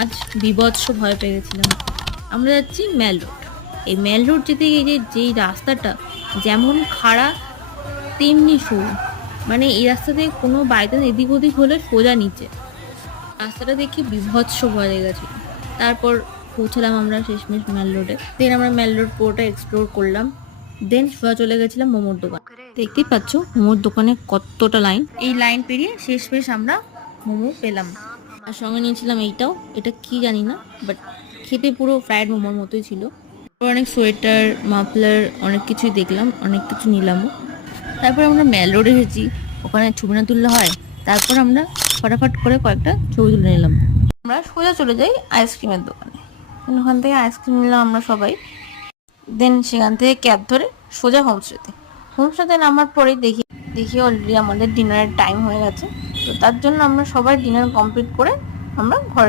আজ বীভৎস ভয় পেয়ে গেছিলাম। আমরা যাচ্ছি মেল রোড। এই মেল রোড যেতে গিয়ে যেই রাস্তাটা যেমন খাড়া তেমনি সরু, মানে এই রাস্তাতে কোনো বাইচান্স এদিক ওদিক হলে সোজা নিচে। রাস্তাটা দেখে বীভৎস ভয় লেগে গেছিল। তারপর পৌঁছালাম আমরা শেষমেশ মেল রোডে। দেন আমরা মেল রোড পুরোটা এক্সপ্লোর করলাম। দেন সোজা চলে গেছিলাম মোমোর দোকান। দেখতেই পাচ্ছ মোমোর দোকানে কতটা লাইন। এই লাইন পেরিয়ে শেষমেশ আমরা মোমো পেলাম। আর সঙ্গে নিয়েছিলাম এইটাও, এটা কি জানি না, বাট খেতে পুরো ফ্রাইড মোমোর মতোই ছিল। অনেক সোয়েটার, মাফলার, অনেক কিছুই দেখলাম, অনেক কিছু নিলামও। তারপর আমরা মেল রোডে এসেছি, ওখানে ছবি না তুললে হয়। তারপর আমরা ফটাফট করে কয়েকটা ছবি তুলে নিলাম। আমরা সোজা চলে যাই আইসক্রিমের দোকানে। ওখান থেকে আইসক্রিম নিলাম আমরা সবাই। দেন সেখান থেকে ক্যাব ধরে সোজা হোমস্টেতে। হোমস্টেতে নামার পরেই দেখি অলরেডি আমাদের ডিনারের টাইম হয়ে গেছে। তো তার জন্য আমরা সবাই ডিনার কমপ্লিট করে আমরা ঘরে